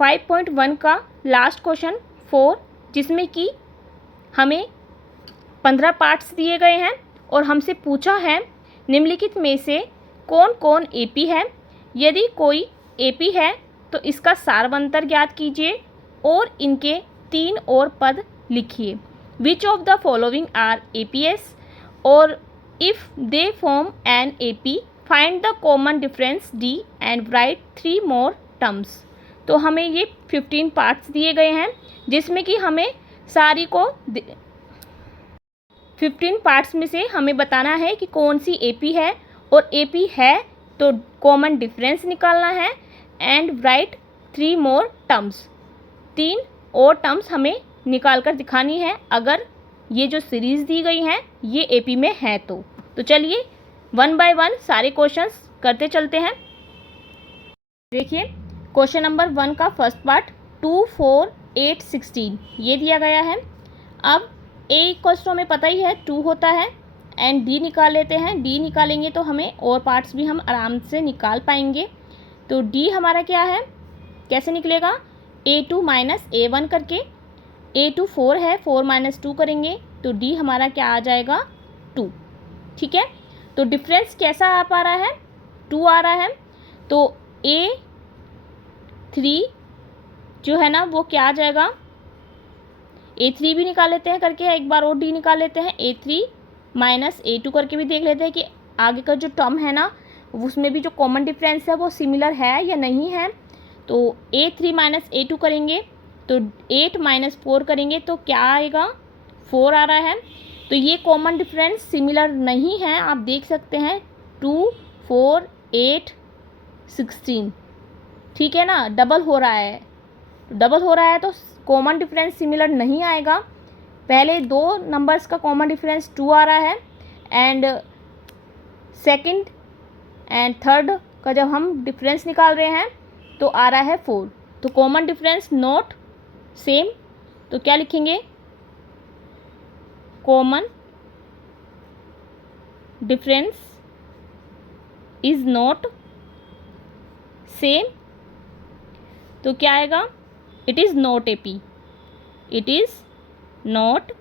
5.1 का last question 4, जिसमें कि हमें 15 पार्ट्स दिए गए हैं और हमसे पूछा है निम्नलिखित में से कौन कौन एपी है। यदि कोई एपी है तो इसका सारवंतर ज्ञात कीजिए और इनके 3 और पद लिखिए। Which of the following are APs, और if they form an AP find the common difference D and write 3 more terms. तो हमें ये 15 पार्ट्स दिए गए हैं, जिसमें कि हमें सारी को 15 पार्ट्स में से हमें बताना है कि कौन सी एपी है, और एपी है तो कॉमन डिफरेंस निकालना है एंड राइट 3 मोर टर्म्स। 3 और टर्म्स हमें निकाल कर दिखानी है अगर ये जो सीरीज़ दी गई हैं ये एपी में है तो चलिए 1 बाय 1 सारे क्वेश्चंस करते चलते हैं। देखिए क्वेश्चन नंबर 1 का फर्स्ट पार्ट 2, 4, 8, 16 ये दिया गया है। अब ए इक्वल्स टू हमें पता ही है 2 होता है एंड डी निकाल लेते हैं। डी निकालेंगे तो हमें और पार्ट्स भी हम आराम से निकाल पाएंगे। तो डी हमारा क्या है, कैसे निकलेगा, A2 माइनस A1 करके। A2 4 है, 4 माइनस 2 करेंगे तो डी हमारा क्या आ जाएगा 2। ठीक है, तो डिफरेंस कैसा आ पा रहा है, 2 आ रहा है। तो A3 जो है ना वो क्या आ जाएगा, A3 भी निकाल लेते हैं करके, एक बार और डी निकाल लेते हैं। A3 माइनस A2 करके भी देख लेते हैं कि आगे का जो टर्म है ना उसमें भी जो कॉमन डिफरेंस है वो सिमिलर है या नहीं है। तो A3 माइनस A2 करेंगे तो 8 माइनस 4 करेंगे तो क्या आएगा, 4 आ रहा है। तो ये कॉमन डिफरेंस सिमिलर नहीं है, आप देख सकते हैं 2, 4, 8, 16। ठीक है ना, डबल हो रहा है, डबल हो रहा है तो कॉमन डिफरेंस सिमिलर नहीं आएगा। पहले 2 नंबर्स का कॉमन डिफरेंस 2 आ रहा है एंड सेकंड एंड थर्ड का जब हम डिफरेंस निकाल रहे हैं तो आ रहा है 4। तो कॉमन डिफरेंस नॉट सेम, तो क्या लिखेंगे, common difference is not same. तो क्या आएगा, it is not AP, it is not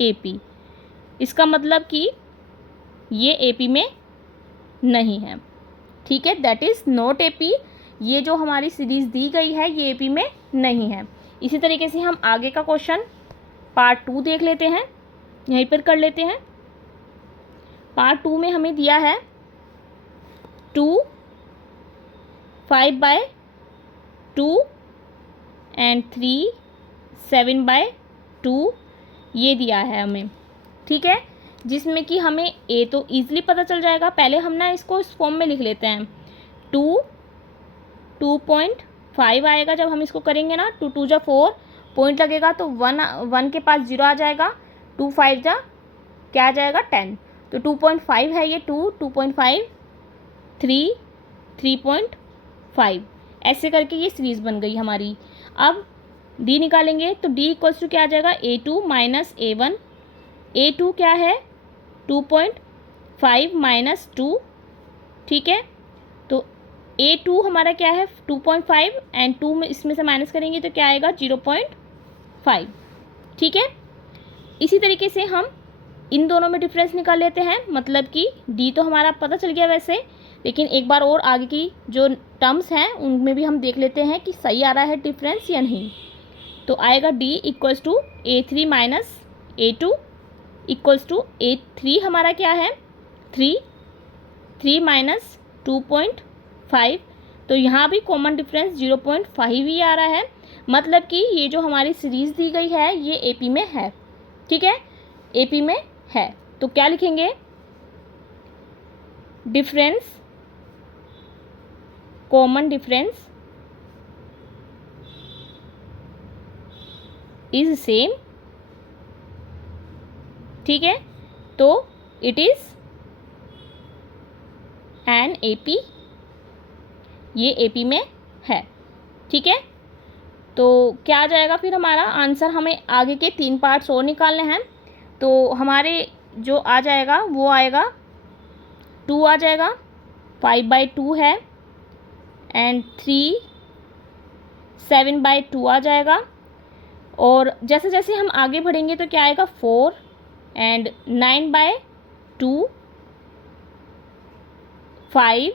AP. इसका मतलब कि ये एपी में नहीं है। ठीक है, दैट इज़ नॉट एपी। ये जो हमारी सीरीज़ दी गई है ये एपी में नहीं है। इसी तरीके से हम आगे का क्वेश्चन पार्ट 2 देख लेते हैं, यहीं पर कर लेते हैं। पार्ट 2 में हमें दिया है 2, 5 बाय 2 एंड 3, 7 बाय 2 ये दिया है हमें। ठीक है, जिसमें कि हमें ए तो ईजिली पता चल जाएगा। पहले हम ना इसको इस फॉर्म में लिख लेते हैं। 2.5 आएगा जब हम इसको करेंगे ना, 2 2 जा 4 पॉइंट लगेगा तो 1 के पास 0 आ जाएगा। 2 5 जा क्या आ जाएगा 10। तो 2.5 है ये, 2.5, 3, 3.5 ऐसे करके ये सीरीज़ बन गई हमारी। अब डी निकालेंगे तो डी इक्वल्स टू क्या आ जाएगा, A2 माइनस A1। A2 क्या है 2.5 माइनस 2। ठीक है, तो A2 हमारा क्या है 2.5 एंड 2 में इसमें से माइनस करेंगे तो क्या आएगा 0.5। ठीक है, इसी तरीके से हम इन दोनों में डिफरेंस निकाल लेते हैं। मतलब कि डी तो हमारा पता चल गया वैसे, लेकिन एक बार और आगे की जो टर्म्स हैं उनमें भी हम देख लेते हैं कि सही आ रहा है डिफरेंस या नहीं। तो आएगा D equals to A3 minus A2 equals to A3 हमारा क्या है 3 माइनस 2.5। तो यहाँ भी कॉमन डिफरेंस 0.5 ही आ रहा है। मतलब कि ये जो हमारी सीरीज़ दी गई है ये एपी में है। ठीक है, एपी में है। तो क्या लिखेंगे, difference, common difference is same. ठीक है, तो इट इज एन एपी, ये एपी में है। ठीक है, तो क्या आ जाएगा फिर हमारा आंसर, हमें आगे के 3 पार्ट्स और निकालने हैं। तो हमारे जो आ जाएगा वो आएगा 2 आ जाएगा, 5 बाई 2 है एंड 3, 7/2 आ जाएगा। और जैसे जैसे हम आगे बढ़ेंगे तो क्या आएगा 4 एंड 9/2, 5,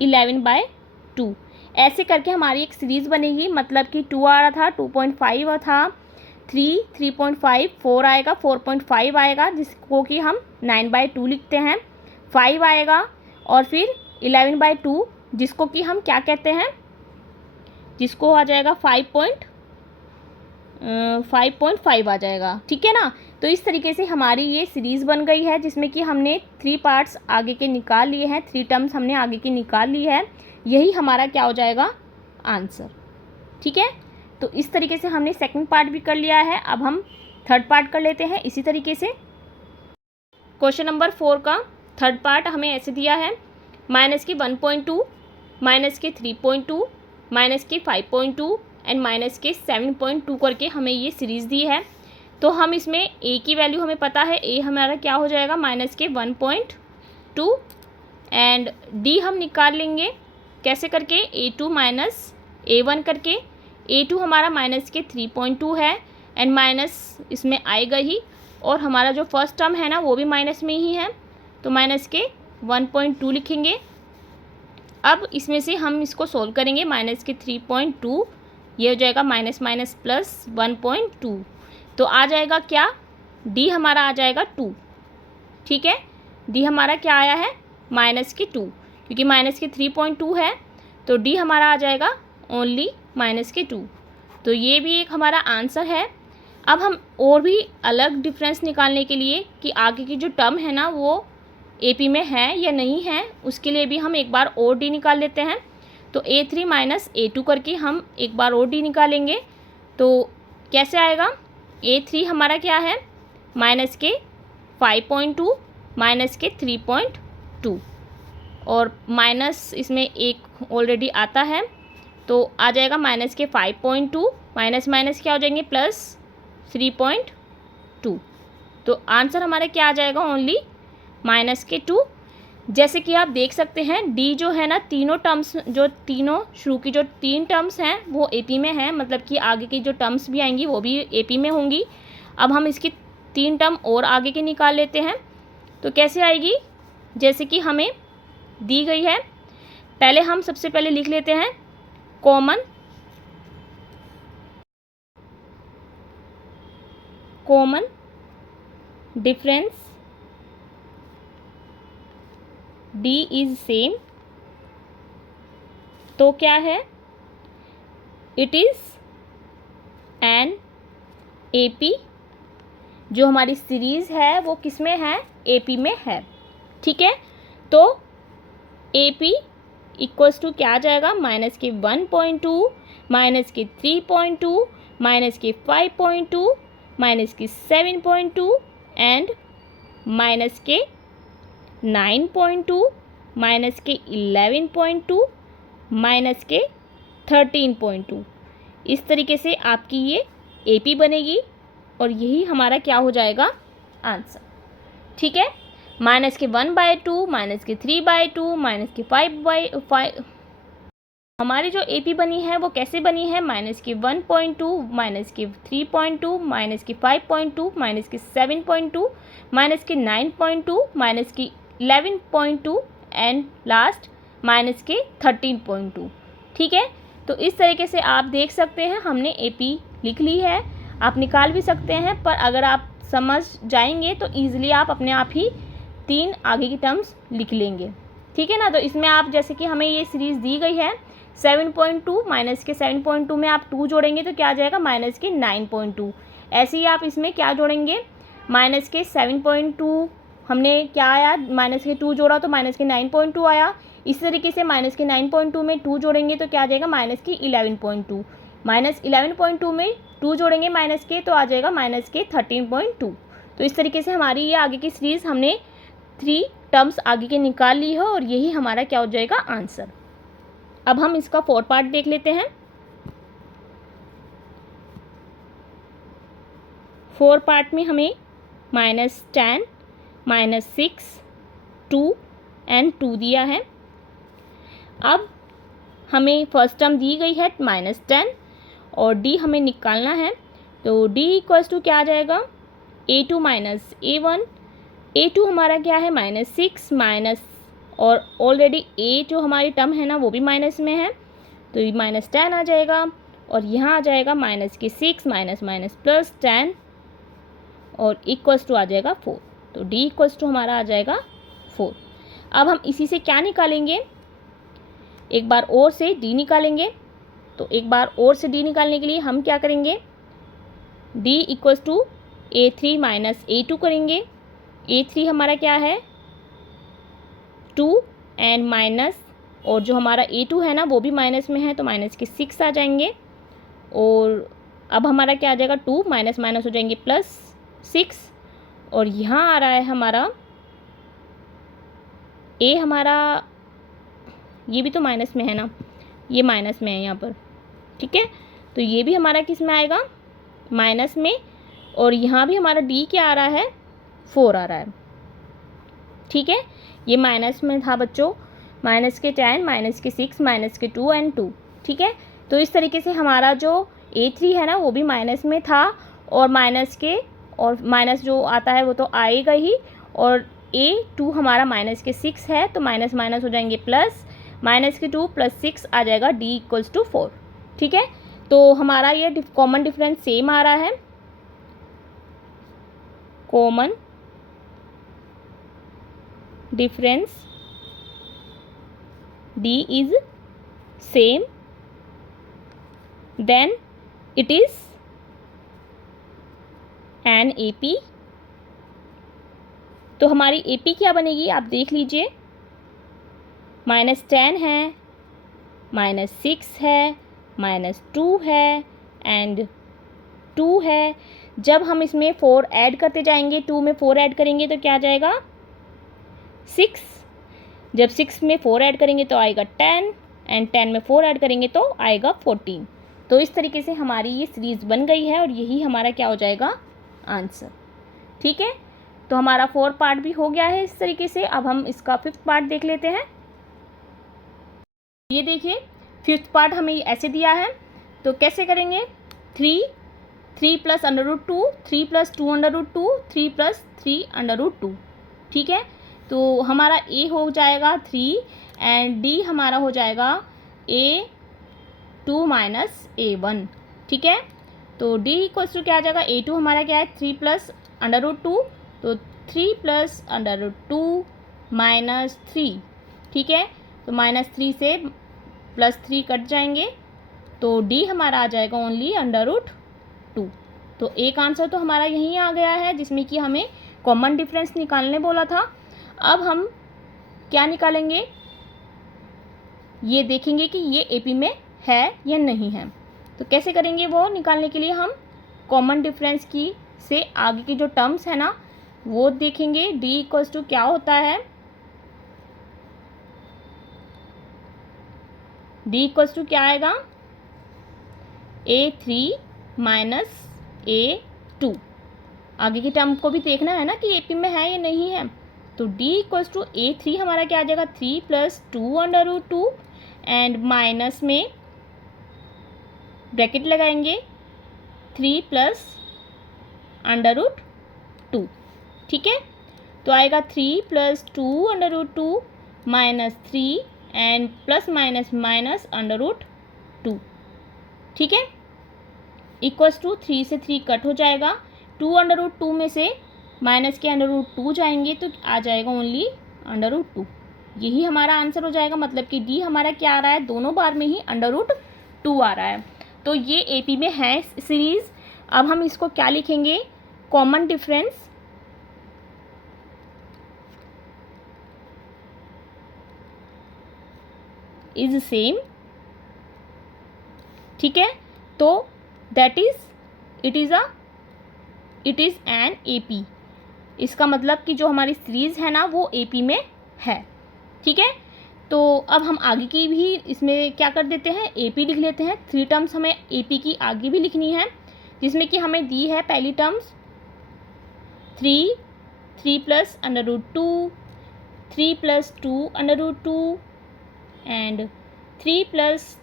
11/2, ऐसे करके हमारी एक सीरीज़ बनेगी। मतलब कि 2 आ रहा था, 2.5 था, 3, 3.5, 4 आएगा, 4.5 आएगा जिसको कि हम 9/2 लिखते हैं, 5 आएगा और फिर 11/2 जिसको कि हम क्या कहते हैं, जिसको आ जाएगा 5.5 आ जाएगा। ठीक है ना। तो इस तरीके से हमारी ये सीरीज़ बन गई है जिसमें कि हमने 3 पार्ट्स आगे के निकाल लिए हैं, 3 टर्म्स हमने आगे की निकाल ली है। यही हमारा क्या हो जाएगा, आंसर। ठीक है। तो इस तरीके से हमने सेकंड पार्ट भी कर लिया है। अब हम थर्ड पार्ट कर लेते हैं इसी तरीके से। क्वेश्चन नंबर 4 का थर्ड पार्ट हमें ऐसे दिया है, -1.2, -3.2, -5.2 एंड -7.2 करके हमें ये सीरीज़ दी है। तो हम इसमें a की वैल्यू हमें पता है, a हमारा क्या हो जाएगा -1.2 एंड d हम निकाल लेंगे कैसे करके, a2 -a1 करके। a2 हमारा -3.2 है एंड माइनस इसमें आएगा ही, और हमारा जो फर्स्ट टर्म है ना वो भी माइनस में ही है, तो -1.2 लिखेंगे। अब इसमें से हम इसको सोल्व करेंगे, -3.2 ये हो जाएगा -1+1.2, तो आ जाएगा क्या, d हमारा आ जाएगा 2। ठीक है, d हमारा क्या आया है, -2, क्योंकि -3.2 है तो d हमारा आ जाएगा ओनली -2। तो ये भी एक हमारा आंसर है। अब हम और भी अलग डिफरेंस निकालने के लिए कि आगे की जो टर्म है ना वो AP में है या नहीं है, उसके लिए भी हम एक बार और d निकाल लेते हैं। तो A3 -A2 करके हम एक बार और d निकालेंगे। तो कैसे आएगा, A3 हमारा क्या है, -5.2, -3.2, और माइनस इसमें एक ऑलरेडी आता है तो आ जाएगा -5.2, माइनस माइनस क्या हो जाएंगे, +3.2। तो आंसर हमारा क्या आ जाएगा, ओनली -2। जैसे कि आप देख सकते हैं d जो है ना, तीनों टर्म्स, जो तीनों शुरू की जो 3 टर्म्स हैं वो AP में हैं, मतलब कि आगे की जो टर्म्स भी आएंगी वो भी AP में होंगी। अब हम इसकी 3 टर्म और आगे के निकाल लेते हैं। तो कैसे आएगी, जैसे कि हमें दी गई है, पहले हम सबसे पहले लिख लेते हैं common difference d is same. तो क्या है, इट इज एन AP। जो हमारी सीरीज़ है वो किस में है, AP में है। ठीक है, तो AP इक्वल्स टू क्या आ जाएगा, -1.2, -3.2, -5.2, -7.2 एंड -9.2, -11.2, -13.2। इस तरीके से आपकी ये AP बनेगी और यही हमारा क्या हो जाएगा, आंसर। ठीक है, -1/2, -3/2, -5/5। हमारी जो AP बनी है वो कैसे बनी है, -1.2, -3.2, -5.2, -7.2, -9.2, -11.2 एंड लास्ट -13.2। ठीक है, तो इस तरीके से आप देख सकते हैं हमने AP लिख ली है। आप निकाल भी सकते हैं, पर अगर आप समझ जाएंगे तो ईज़िली आप अपने आप ही 3 आगे की टर्म्स लिख लेंगे। ठीक है ना। तो इसमें आप जैसे कि हमें ये सीरीज़ दी गई है 7.2, -7.2 में आप 2 जोड़ेंगे तो क्या आ जाएगा, -9.2। ऐसे ही आप इसमें क्या जोड़ेंगे, -7.2 हमने क्या आया, -2 जोड़ा तो -9.2 आया। इस तरीके से -9.2 में 2 जोड़ेंगे तो क्या आ जाएगा, -11.2। -11.2 में 2 जोड़ेंगे माइनस के तो आ जाएगा -13.2। तो इस तरीके से हमारी ये आगे की सीरीज़ हमने 3 टर्म्स आगे के निकाल ली है और यही हमारा क्या हो जाएगा, आंसर। अब हम इसका 4 पार्ट देख लेते हैं। 4 पार्ट में हमें -10, -6, 2 एंड 2 दिया है। अब हमें फर्स्ट टर्म दी गई है -10 और डी हमें निकालना है। तो डी इक्वल्स टू क्या आ जाएगा, A2 माइनस A1। A2 हमारा क्या है -6 माइनस, और ऑलरेडी A जो हमारी टर्म है ना वो भी माइनस में है, तो ये -10 आ जाएगा और यहाँ आ जाएगा -6 माइनस माइनस +10 और इक्वल्स टू आ जाएगा 4। तो D इक्वल्स टू हमारा आ जाएगा 4। अब हम इसी से क्या निकालेंगे, एक बार और से D निकालेंगे। तो एक बार और से D निकालने के लिए हम क्या करेंगे, D equals to A3 minus A2 करेंगे। A3 हमारा क्या है 2 एंड माइनस, और जो हमारा A2 है ना वो भी माइनस में है तो माइनस के 6 आ जाएंगे। और अब हमारा क्या आ जाएगा 2 माइनस माइनस हो जाएंगे +6, और यहाँ आ रहा है हमारा A, हमारा ये भी तो माइनस में है ना, ये माइनस में है यहाँ पर, ठीक है। तो ये भी हमारा किस में आएगा, माइनस में, और यहाँ भी हमारा D क्या आ रहा है 4 आ रहा है, ठीक है। ये माइनस में था बच्चों, माइनस के 10 माइनस के 6 माइनस के 2 एंड 2, ठीक है। तो इस तरीके से हमारा जो A3 है ना वो भी माइनस में था, और माइनस के, और माइनस जो आता है वो तो आएगा ही, और A2 हमारा माइनस के 6 है तो माइनस माइनस हो जाएंगे प्लस, माइनस के 2 + 6 आ जाएगा D इक्वल्स टू 4, ठीक है। तो हमारा ये कॉमन डिफरेंस सेम आ रहा है, common difference D is same, then it is an AP। तो हमारी AP क्या बनेगी आप देख लीजिए, -10 है, -6 है, -2 है एंड 2 है। जब हम इसमें 4 ऐड करते जाएंगे, 2 में 4 ऐड करेंगे तो क्या आ जाएगा 6, जब 6 में 4 ऐड करेंगे तो आएगा 10 एंड 10 में 4 ऐड करेंगे तो आएगा 14। तो इस तरीके से हमारी ये सीरीज़ बन गई है और यही हमारा क्या हो जाएगा आंसर, ठीक है। तो हमारा 4 पार्ट भी हो गया है इस तरीके से। अब हम इसका 5th पार्ट देख लेते हैं। ये देखिए 5th पार्ट हमें ऐसे दिया है, तो कैसे करेंगे, 3 + √2, 3 + 2 √2, 3 + 3 √2, ठीक है। तो हमारा A हो जाएगा 3 एंड D हमारा हो जाएगा A2 माइनस A1, ठीक है। तो D इक्वल्स टू क्या आ जाएगा, A2 हमारा क्या है 3 + √2, तो 3 + √2 -3, ठीक है। तो -3 से +3 कट जाएंगे, तो D हमारा आ जाएगा ओनली √2। तो एक आंसर तो हमारा यहीं आ गया है जिसमें कि हमें कॉमन डिफरेंस निकालने बोला था। अब हम क्या निकालेंगे, ये देखेंगे कि ये AP में है या नहीं है। तो कैसे करेंगे वो निकालने के लिए, हम कॉमन डिफरेंस की से आगे की जो टर्म्स है ना वो देखेंगे। D इक्वल्स टू क्या होता है, D इक्वल्स टू क्या आएगा A3 माइनस A2। आगे की टर्म को भी देखना है ना कि AP में है या नहीं है। तो D इक्वल्स टू A3 हमारा क्या आ जाएगा 3 + 2 √2 एंड माइनस में ब्रैकेट लगाएंगे 3 + √2, ठीक है। तो आएगा 3 + 2 √2 -3 एंड प्लस माइनस माइनस √2, ठीक है। इक्वल्स टू 3 से 3 कट हो जाएगा, 2 √2 में से माइनस के √2 जाएंगे तो आ जाएगा ओनली √2। यही हमारा आंसर हो जाएगा, मतलब कि D हमारा क्या आ रहा है, दोनों बार में ही √2 आ रहा है। तो ये AP में है सीरीज़। अब हम इसको क्या लिखेंगे, कॉमन डिफरेंस इज सेम, ठीक है। तो that is it is an AP। इसका मतलब कि जो हमारी सीरीज़ है ना वो AP में है, ठीक है। तो अब हम आगे की भी इसमें क्या कर देते हैं, AP लिख लेते हैं। 3 टर्म्स हमें AP की आगे भी लिखनी है, जिसमें कि हमें दी है पहली terms 3 + √2, 3 + 2 √2 and 3 plus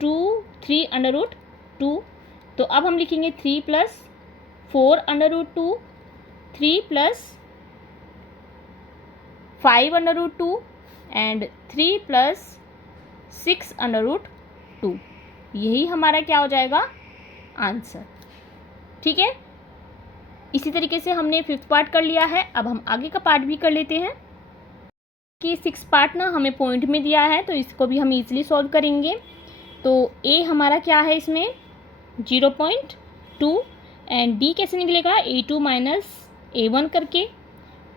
2 3 under root 2। तो अब हम लिखेंगे 3 plus 4 under root 2, 3 plus 5 under root 2 and 3 plus 6 under root 2। यही हमारा क्या हो जाएगा आंसर। ठीक है, इसी तरीके से हमने 5th पार्ट कर लिया है। अब हम आगे का पार्ट भी कर लेते हैं कि 6th पार्ट ना हमें पॉइंट में दिया है, तो इसको भी हम इजीली सॉल्व करेंगे। तो ए हमारा क्या है इसमें 0.2 एंड डी कैसे निकलेगा A2 माइनस A1 करके।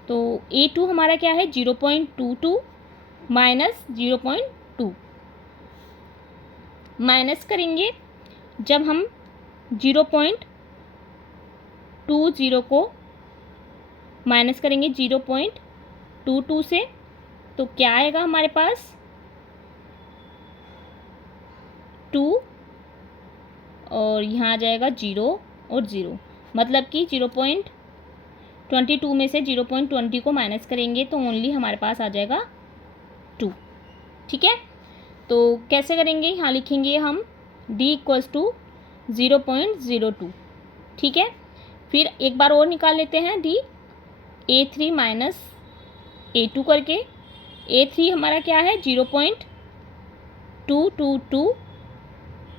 तो A2 हमारा क्या है 0.22 माइनस 0.2 माइनस करेंगे जब हम 0.20 को माइनस करेंगे 0.22 से, तो क्या आएगा हमारे पास 2 और यहाँ आ जाएगा 0 और 0, मतलब कि 0.22 में से 0.20 को माइनस करेंगे तो ओनली हमारे पास आ जाएगा 2। ठीक है, तो कैसे करेंगे, यहाँ लिखेंगे हम d इक्वल्स टू 0.02। ठीक है, फिर एक बार और निकाल लेते हैं d A3 माइनस A2 करके। A3 हमारा क्या है 0.222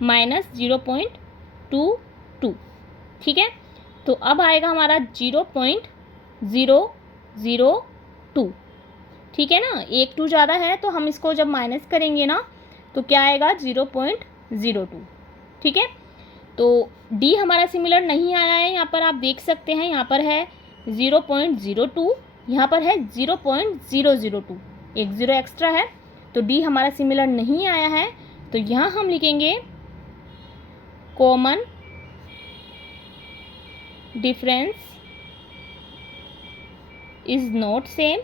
माइनस 0.22। ठीक है, तो अब आएगा हमारा 0.002। ठीक है ना, एक 2 ज़्यादा है तो हम इसको जब माइनस करेंगे ना तो क्या आएगा 0.02। ठीक है, तो D हमारा सिमिलर नहीं आया है, यहाँ पर आप देख सकते हैं, यहाँ पर है 0.02, यहाँ पर है 0.002, एक 0 एक्स्ट्रा है, तो D हमारा सिमिलर नहीं आया है। तो यहाँ हम लिखेंगे common difference is not same,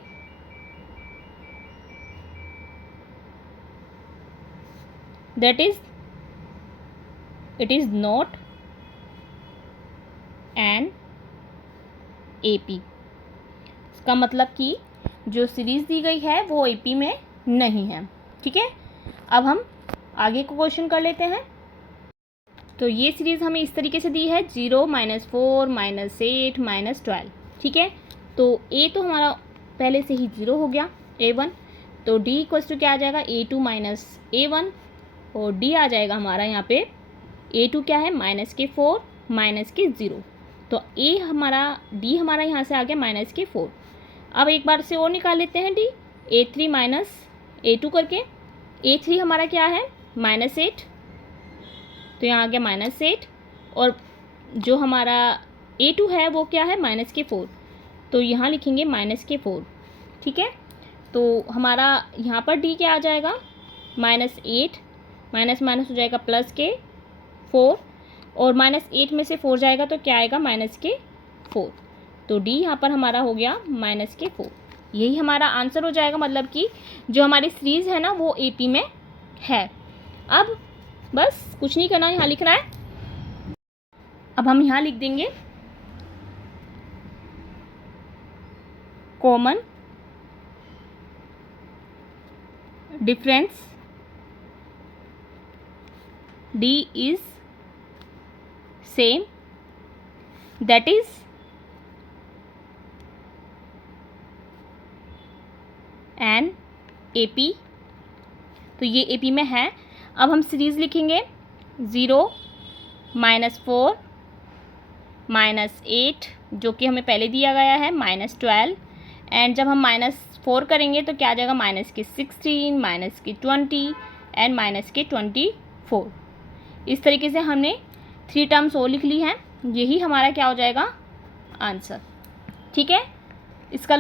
that is it is not an AP। इसका मतलब कि जो सीरीज़ दी गई है वो AP में नहीं है। ठीक है, अब हम आगे को क्वेश्चन कर लेते हैं। तो ये सीरीज़ हमें इस तरीके से दी है 0 -4 -8 -12। ठीक है, तो A तो हमारा पहले से ही 0 हो गया A1, तो D इक्वल्स टू क्या आ जाएगा A2 माइनस A1 और D आ जाएगा हमारा यहाँ पे A2 क्या है -4 -0, तो D हमारा यहाँ से आ गया -4। अब एक बार से और निकाल लेते हैं D A3 माइनस A2 करके। A3 हमारा क्या है -8, तो यहाँ आ गया -8 और जो हमारा A2 है वो क्या है -4, तो यहाँ लिखेंगे -4। ठीक है, तो हमारा यहाँ पर D क्या आ जाएगा -8 माइनस माइनस हो जाएगा प्लस के 4 और -8 में से 4 जाएगा तो क्या आएगा -4, तो D यहाँ पर हमारा हो गया -4। यही हमारा आंसर हो जाएगा, मतलब कि जो हमारी सीरीज़ है ना वो AP में है। अब बस कुछ नहीं करना, यहाँ लिखना है। अब हम यहाँ लिख देंगे common difference D is same, that is an AP। तो ये AP में है। अब हम सीरीज़ लिखेंगे 0 -4 -8 जो कि हमें पहले दिया गया है -12 एंड जब हम -4 करेंगे तो क्या आ जाएगा -16 -20 एंड -24। इस तरीके से हमने 3 टर्म्स और लिख ली हैं। यही हमारा क्या हो जाएगा आंसर। ठीक है, इसका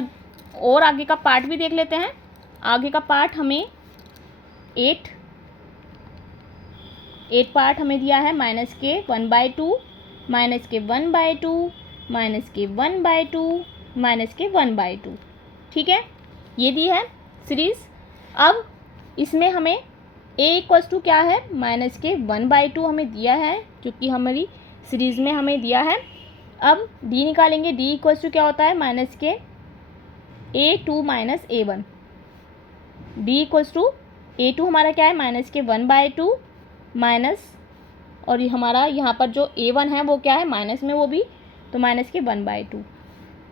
और आगे का पार्ट भी देख लेते हैं। आगे का पार्ट हमें 8 पार्ट हमें दिया है -1/2 -1/2 -1/2 -1/2। ठीक है, ये दी है सीरीज़। अब इसमें हमें A इक्वल्स टू क्या है -1/2 हमें दिया है, क्योंकि हमारी सीरीज़ में हमें दिया है। अब D निकालेंगे, D इक्वल्स टू क्या होता है -A2 - A1। D equals to A2 हमारा क्या है, -1/2 माइनस, और ये हमारा यहाँ पर जो A1 है वो क्या है, माइनस में वो भी, तो -1/2।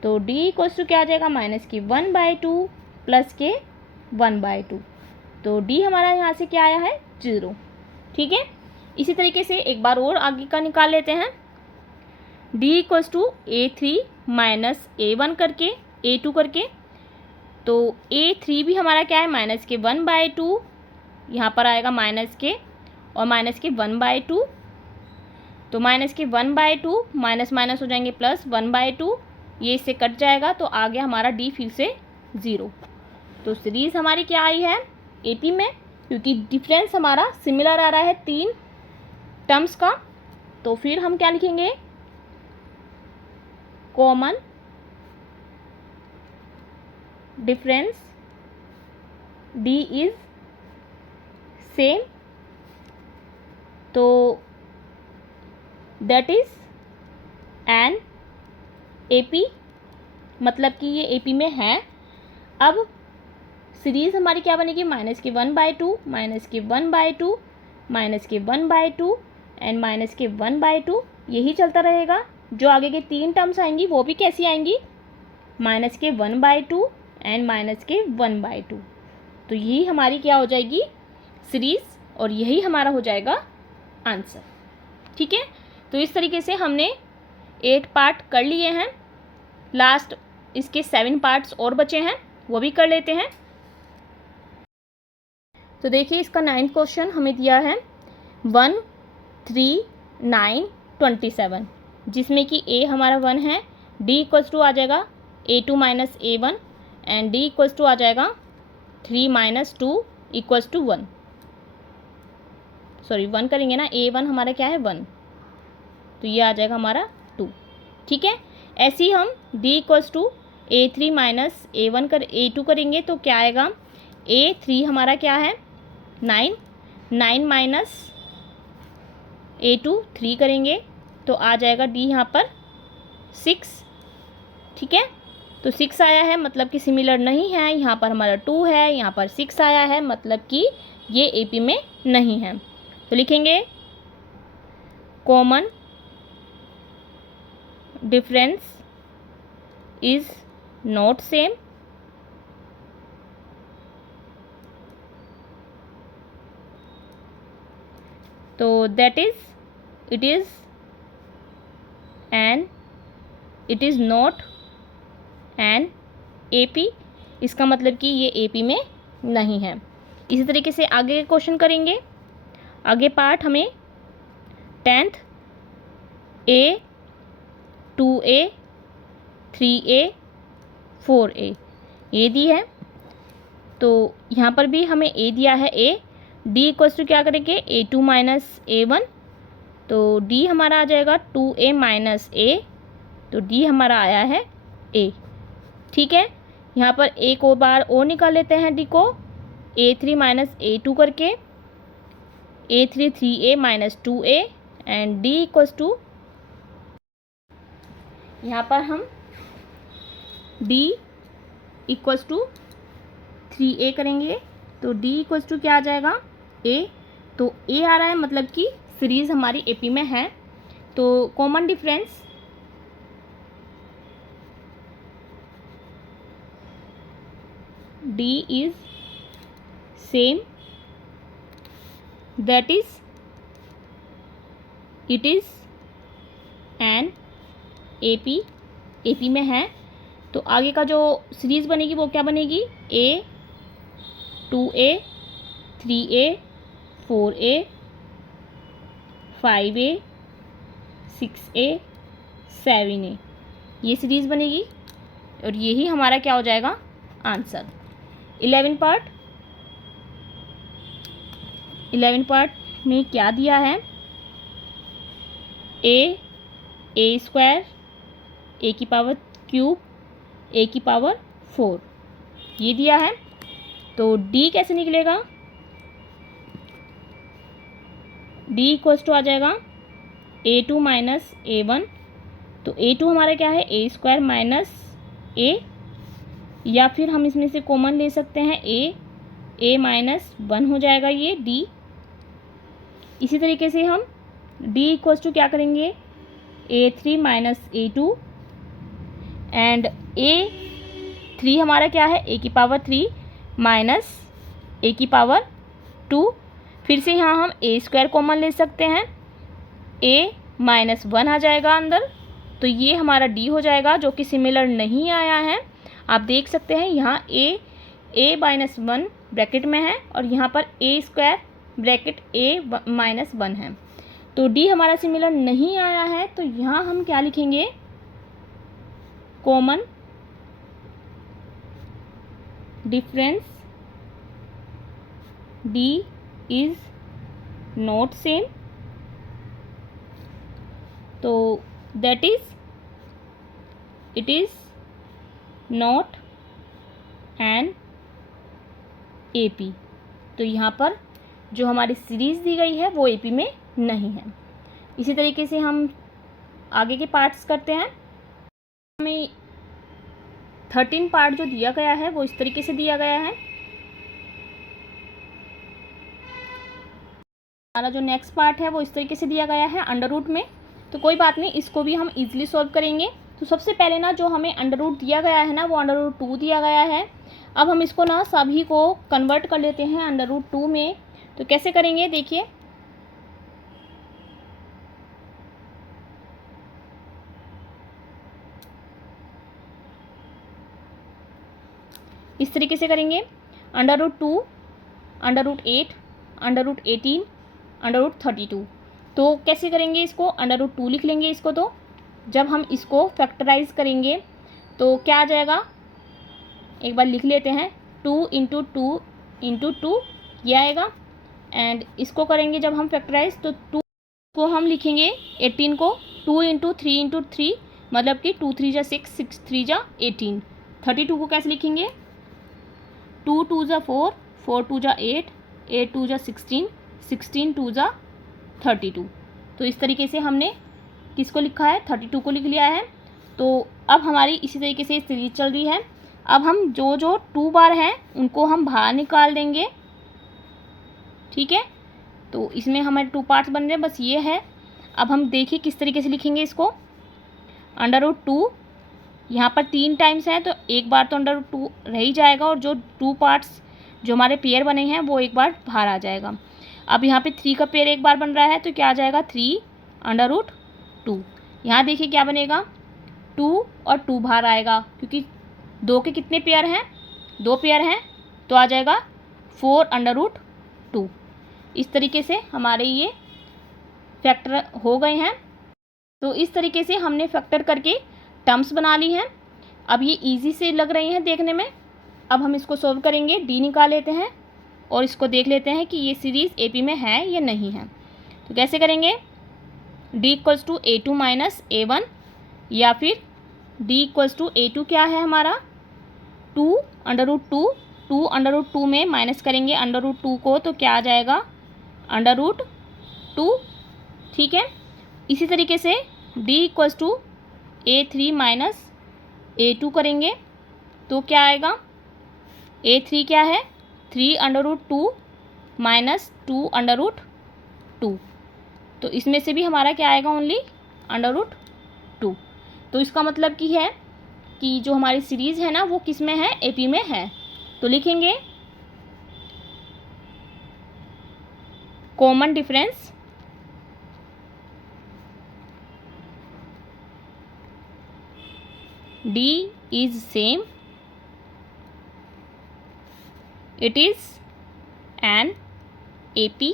तो D इक्वल्स टू क्या आ जाएगा, -1/2 प्लस के 1/2। तो D हमारा यहाँ से क्या आया है, 0। ठीक है, इसी तरीके से एक बार और आगे का निकाल लेते हैं। D equals to A3 minus A1 करके A2 करके, तो A3 भी हमारा क्या है, -1/2, यहाँ पर आएगा माइनस के और -1/2, तो -1/2 माइनस माइनस हो जाएंगे +1/2, ये इससे कट जाएगा, तो आ गया हमारा D फिर से 0। तो सीरीज़ हमारी क्या आई है, AP में, क्योंकि डिफरेंस हमारा सिमिलर आ रहा है 3 टर्म्स का। तो फिर हम क्या लिखेंगे, common difference D is same, तो दैट इज एन AP, मतलब कि ये AP में है। अब सीरीज़ हमारी क्या बनेगी, -1/2 -1/2 -1/2 एंड -1/2, यही चलता रहेगा। जो आगे के 3 टर्म्स आएंगी वो भी कैसी आएंगी, -1/2 एंड -1/2। तो यही हमारी क्या हो जाएगी, सीरीज़, और यही हमारा हो जाएगा आंसर। ठीक है, तो इस तरीके से हमने 8 पार्ट कर लिए हैं। लास्ट इसके 7 पार्ट्स और बचे हैं, वो भी कर लेते हैं। तो देखिए, इसका 9th क्वेश्चन हमें दिया है 1, 3, 9, 27, जिसमें कि A हमारा 1 है, D इक्वल्स टू आ जाएगा A2 minus A1 and D equals to आ जाएगा 3 - 2 इक्वल्स टू 1। सॉरी 1 करेंगे ना, A1 हमारा क्या है 1, तो ये आ जाएगा हमारा 2। ठीक है, ऐसे ही हम D equals to A3 minus A1 कर A2 करेंगे, तो क्या आएगा, A3 हमारा क्या है 9, 9 माइनस A2 3 करेंगे, तो आ जाएगा D यहाँ पर 6। ठीक है, तो 6 आया है, मतलब कि सिमिलर नहीं है। यहाँ पर हमारा 2 है, यहाँ पर 6 आया है, मतलब कि ये AP में नहीं है। तो लिखेंगे common difference is not same, तो that is it is not an AP। इसका मतलब कि ये AP में नहीं है। इसी तरीके से आगे क्वेश्चन करेंगे। आगे पार्ट हमें 10th A, 2A, 3A, 4A ये दी है, तो यहाँ पर भी हमें A दिया है A। D इक्वल्स टू क्या करेंगे, A2 माइनस A1, तो D हमारा आ जाएगा 2A माइनस A, तो D हमारा आया है A। ठीक है, यहाँ पर एक और बार और निकाल लेते हैं D को, A3 माइनस A2 करके, A3 3A minus 2A and D equals to, यहाँ पर हम D इक्वल्स टू 3A करेंगे, तो D इक्वल्स टू क्या आ जाएगा A, तो A आ रहा है, मतलब कि सीरीज़ हमारी AP में है। तो common difference D is same, that is it is an AP में है। तो आगे का जो सीरीज़ बनेगी वो क्या बनेगी, A, 2A, 3A, 4A, 5A, 6A, 7A, ये सीरीज़ बनेगी, और यही हमारा क्या हो जाएगा आंसर। 11 पार्ट में क्या दिया है, A स्क्वायर, A की पावर क्यूब, A की पावर 4 ये दिया है। तो D कैसे निकलेगा, D इक्वल्स टू आ जाएगा A2 माइनस A1, तो A2 हमारा क्या है A स्क्वायर माइनस A, या फिर हम इसमें से कॉमन ले सकते हैं A a माइनस 1 हो जाएगा ये d। इसी तरीके से हम d इक्वल्स टू क्या करेंगे, a3 minus a2 and a3 हमारा क्या है, a की पावर 3 माइनस a की पावर 2। फिर से यहाँ हम a स्क्वायर कॉमन ले सकते हैं, a माइनस 1 आ जाएगा अंदर, तो ये हमारा d हो जाएगा जो कि सिमिलर नहीं आया है। आप देख सकते हैं यहाँ a माइनस 1 ब्रैकेट में है और यहाँ पर a square bracket a minus 1 है, तो d हमारा सिमिलर नहीं आया है। तो यहाँ हम क्या लिखेंगे, common difference d is not same, तो that is it is not an AP। तो यहाँ पर जो हमारी सीरीज़ दी गई है वो AP में नहीं है। इसी तरीके से हम आगे के पार्ट्स करते हैं। हमें 13 पार्ट जो दिया गया है वो इस तरीके से दिया गया है। हमारा जो नेक्स्ट पार्ट है वो इस तरीके से दिया गया है अंडर रूट में, तो कोई बात नहीं, इसको भी हम इजीली सॉल्व करेंगे। तो सबसे पहले ना जो हमें अंडर रूट दिया गया है ना वो अंडर रूट 2 दिया गया है। अब हम इसको ना सभी को कन्वर्ट कर लेते हैं अंडर रूट 2 में। तो कैसे करेंगे देखिए, इस तरीके से करेंगे, under root 2, under root 8, under root 18, under root 32। तो कैसे करेंगे इसको, अंडर रूट 2 लिख लेंगे इसको। तो जब हम इसको फैक्टराइज करेंगे तो क्या आ जाएगा, एक बार लिख लेते हैं, 2 इंटू 2 इंटू 2 ये आएगा। एंड इसको करेंगे जब हम फैक्टराइज तो 2 को हम लिखेंगे 18 को 2 इंटू 3 इंटू 3, मतलब कि 2 3 जा 6, 6 3 जा 18। 32 को कैसे लिखेंगे, 2 2 जा 4, 4 2 जा 8, 8 2 जा 16, 16 2 जा 32। तो इस तरीके से हमने किसको लिखा है, 32 को लिख लिया है। तो अब हमारी इसी तरीके से सीरीज चल रही है। अब हम जो जो 2 बार हैं उनको हम बाहर निकाल देंगे, ठीक है। तो इसमें हमारे 2 पार्ट्स बन रहे हैं, बस ये है। अब हम देखिए किस तरीके से लिखेंगे इसको, अंडर रूट 2 यहाँ पर 3 टाइम्स है तो एक बार तो अंडर रूट 2 रह ही जाएगा, और जो 2 पार्ट्स जो हमारे पेयर बने हैं वो एक बार बाहर आ जाएगा। अब यहाँ पे 3 का पेयर एक बार बन रहा है तो क्या आ जाएगा, 3 अंडर रूट 2। यहाँ देखिए क्या बनेगा, 2 और 2 बाहर आएगा क्योंकि 2 के कितने पेयर हैं, 2 पेयर हैं, तो आ जाएगा 4 अंडर रूट 2। इस तरीके से हमारे ये फैक्टर हो गए हैं। तो इस तरीके से हमने फैक्टर करके टर्म्स बना ली हैं। अब ये इजी से लग रही हैं देखने में। अब हम इसको सॉल्व करेंगे, डी निकाल लेते हैं और इसको देख लेते हैं कि ये सीरीज़ AP में है या नहीं है। तो कैसे करेंगे, D equals to A2 minus A1, या फिर D इक्वल्स टू A2 क्या है हमारा 2 अंडर रूट 2, 2 अंडर रूट 2 में माइनस करेंगे अंडर रूट 2 को तो क्या आ जाएगा, अंडर रूट 2, ठीक है। इसी तरीके से D equals to A3 minus A2 करेंगे तो क्या आएगा, A3 क्या है 3 अंडर रूट 2 माइनस 2 अंडर रूट 2, तो इसमें से भी हमारा क्या आएगा, ओनली अंडर रूट 2। तो इसका मतलब कि है कि जो हमारी सीरीज़ है ना वो किस में है, AP में है। तो लिखेंगे common difference D is same, it is an AP,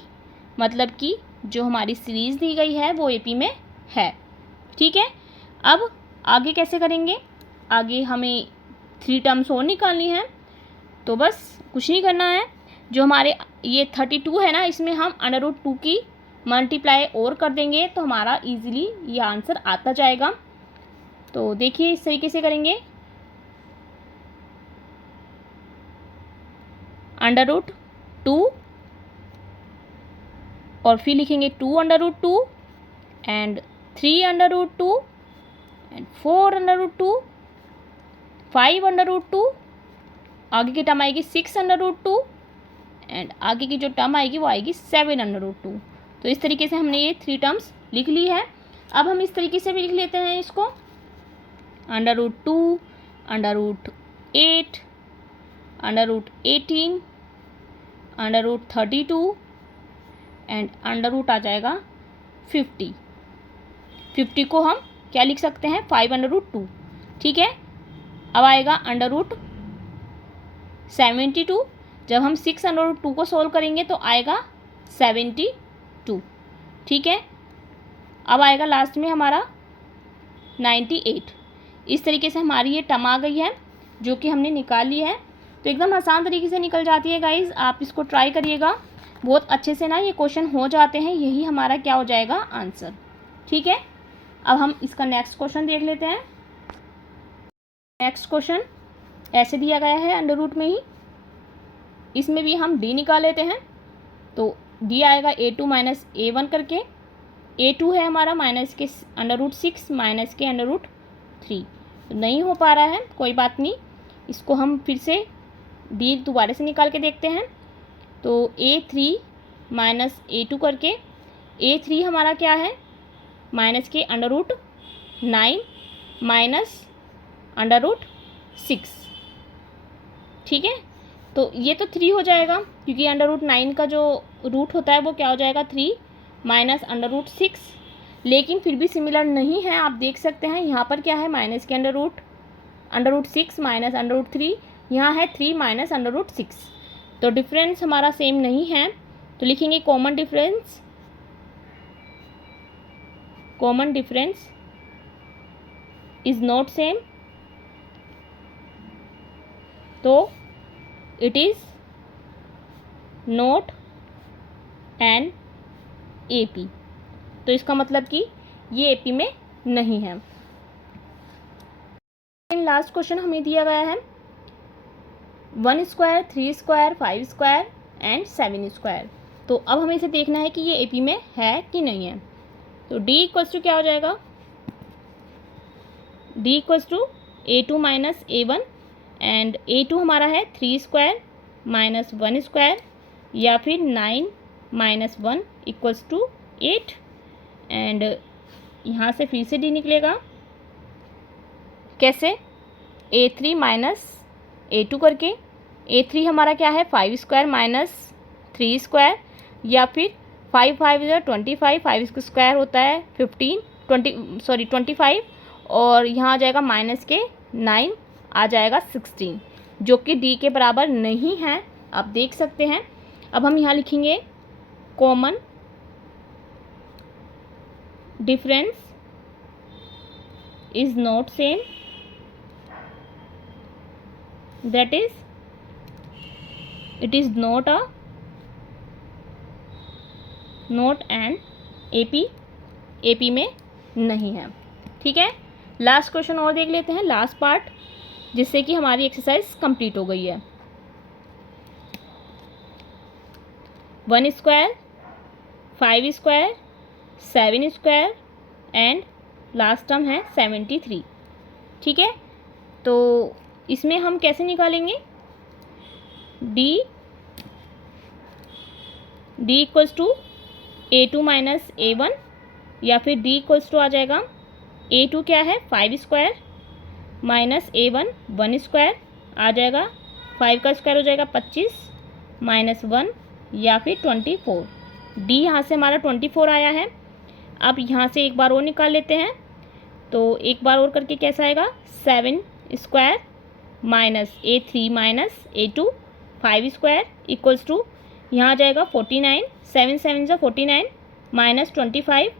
मतलब कि जो हमारी सीरीज़ दी गई है वो AP में है, ठीक है। अब आगे कैसे करेंगे, आगे हमें 3 टर्म्स और निकालनी है। तो बस कुछ नहीं करना है, जो हमारे ये 32 है ना इसमें हम अंडर रूट 2 की मल्टीप्लाई और कर देंगे तो हमारा इजीली ये आंसर आता जाएगा। तो देखिए इस तरीके से करेंगे, अंडर रूट 2 और फिर लिखेंगे 2 under root 2 and 3 under root 2 and 4 under root 2, 5 under root 2, आगे की टर्म आएगी 6 अंडर रूट 2 एंड आगे की जो टर्म आएगी वो आएगी 7/√2। तो इस तरीके से हमने ये 3 टर्म्स लिख ली है। अब हम इस तरीके से भी लिख लेते हैं इसको, √2, √8, √18, √32 एंड अंडर आ जाएगा 50। 50 को हम क्या लिख सकते हैं, 5/2। ठीक है, अब आएगा √72। जब हम 6/2 को सोल्व करेंगे तो आएगा 72। ठीक है, अब आएगा लास्ट में हमारा 98। इस तरीके से हमारी ये टर्म आ गई है जो कि हमने निकाल ली है। तो एकदम आसान तरीके से निकल जाती है गाइज, आप इसको ट्राई करिएगा, बहुत अच्छे से ना ये क्वेश्चन हो जाते हैं। यही हमारा क्या हो जाएगा, आंसर। ठीक है, अब हम इसका नेक्स्ट क्वेश्चन देख लेते हैं। नेक्स्ट क्वेश्चन ऐसे दिया गया है अंडर रूट में ही, इसमें भी हम डी निकाल लेते हैं। तो डी आएगा A2 माइनस A1 करके, A2 है हमारा माइनस के √6 माइनस के √3। तो नहीं हो पा रहा है, कोई बात नहीं, इसको हम फिर से डी दोबारा से निकाल के देखते हैं। तो A3 माइनस A2 करके, A3 हमारा क्या है, माइनस के √9 माइनस √6। ठीक है, तो ये तो 3 हो जाएगा क्योंकि √9 का जो रूट होता है वो क्या हो जाएगा, 3 माइनस √6। लेकिन फिर भी सिमिलर नहीं है, आप देख सकते हैं यहाँ पर क्या है, माइनस के √6 माइनस √3, यहाँ है 3 माइनस √6। तो डिफरेंस हमारा सेम नहीं है, तो लिखेंगे common difference. Common difference is not same, तो it is not an AP। तो इसका मतलब कि ये AP में नहीं है। लास्ट क्वेश्चन हमें दिया गया है 1 square, 3 square, 5 square and 7 square. तो अब हमें इसे देखना है कि ये AP में है कि नहीं है। तो D इक्वल्स टू क्या हो जाएगा, D equals to A2 minus A1 and A2 हमारा है 3 स्क्वायर माइनस 1 स्क्वायर, या फिर 9 माइनस 1 इक्वल्स टू 8। एंड यहाँ से फिर से D निकलेगा, कैसे, A3 माइनस A2 करके, A3 हमारा क्या है, 5 स्क्वायर माइनस 3 स्क्वायर, या फिर 5 5 जो 25, 5 स्क्वायर होता है 25, और यहाँ आ जाएगा माइनस के 9 आ जाएगा 16, जो कि D के बराबर नहीं है, आप देख सकते हैं। अब हम यहाँ लिखेंगे common difference is not same, that is it is not an AP में नहीं है। ठीक है, लास्ट क्वेश्चन और देख लेते हैं, लास्ट पार्ट, जिससे कि हमारी एक्सरसाइज कंप्लीट हो गई है। 1 square, 5 square, 7 square and last term है 73। ठीक है, तो इसमें हम कैसे निकालेंगे, D equals to A2 minus A1, या फिर D इक्वल्स टू आ जाएगा A2 क्या है, 5 स्क्वायर माइनस A1 1 स्क्वायर आ जाएगा, 5 का स्क्वायर हो जाएगा 25 माइनस 1, या फिर 24। D यहाँ से हमारा 24 आया है। अब यहाँ से एक बार और निकाल लेते हैं, तो एक बार और करके कैसा आएगा, 7 square minus A3 minus A2 5 square equals to, यहाँ आ जाएगा 49, 7 7 जो 49 माइनस 25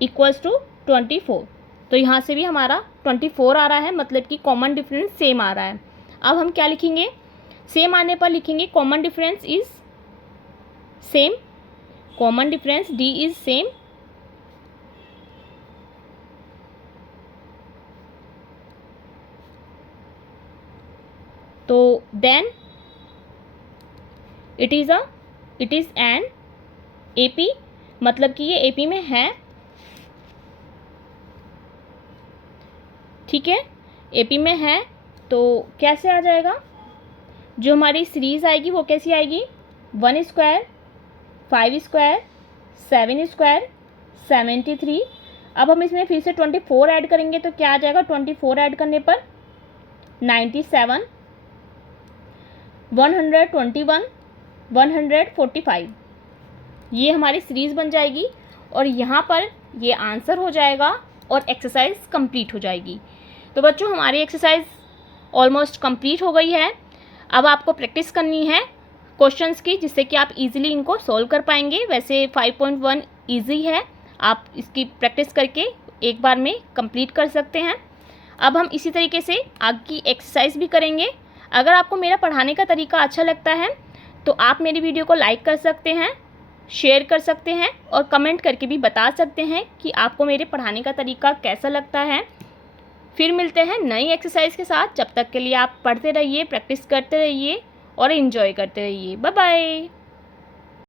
इक्वल्स टू 24। तो यहाँ से भी हमारा 24 आ रहा है, मतलब कि कॉमन डिफरेंस सेम आ रहा है। अब हम क्या लिखेंगे, सेम आने पर लिखेंगे common difference is same, common difference D is same, तो then it is an AP, मतलब कि ये AP में है। ठीक है, AP में है, तो कैसे आ जाएगा, जो हमारी सीरीज़ आएगी वो कैसी आएगी, 1 स्क्वायर, 5 स्क्वायर, 7 स्क्वायर, 73। अब हम इसमें फिर से 24 ऐड करेंगे तो क्या आ जाएगा, 24 ऐड करने पर 97, 121, 145। ये हमारी सीरीज़ बन जाएगी और यहाँ पर ये आंसर हो जाएगा और एक्सरसाइज कंप्लीट हो जाएगी। तो बच्चों हमारी एक्सरसाइज ऑलमोस्ट कंप्लीट हो गई है। अब आपको प्रैक्टिस करनी है क्वेश्चंस की, जिससे कि आप इजीली इनको सॉल्व कर पाएंगे। वैसे 5.1 इजी है, आप इसकी प्रैक्टिस करके एक बार में कंप्लीट कर सकते हैं। अब हम इसी तरीके से आगे की एक्सरसाइज भी करेंगे। अगर आपको मेरा पढ़ाने का तरीका अच्छा लगता है तो आप मेरी वीडियो को लाइक कर सकते हैं, शेयर कर सकते हैं और कमेंट करके भी बता सकते हैं कि आपको मेरे पढ़ाने का तरीका कैसा लगता है। फिर मिलते हैं नई एक्सरसाइज के साथ। जब तक के लिए आप पढ़ते रहिए, प्रैक्टिस करते रहिए और एंजॉय करते रहिए। Bye bye.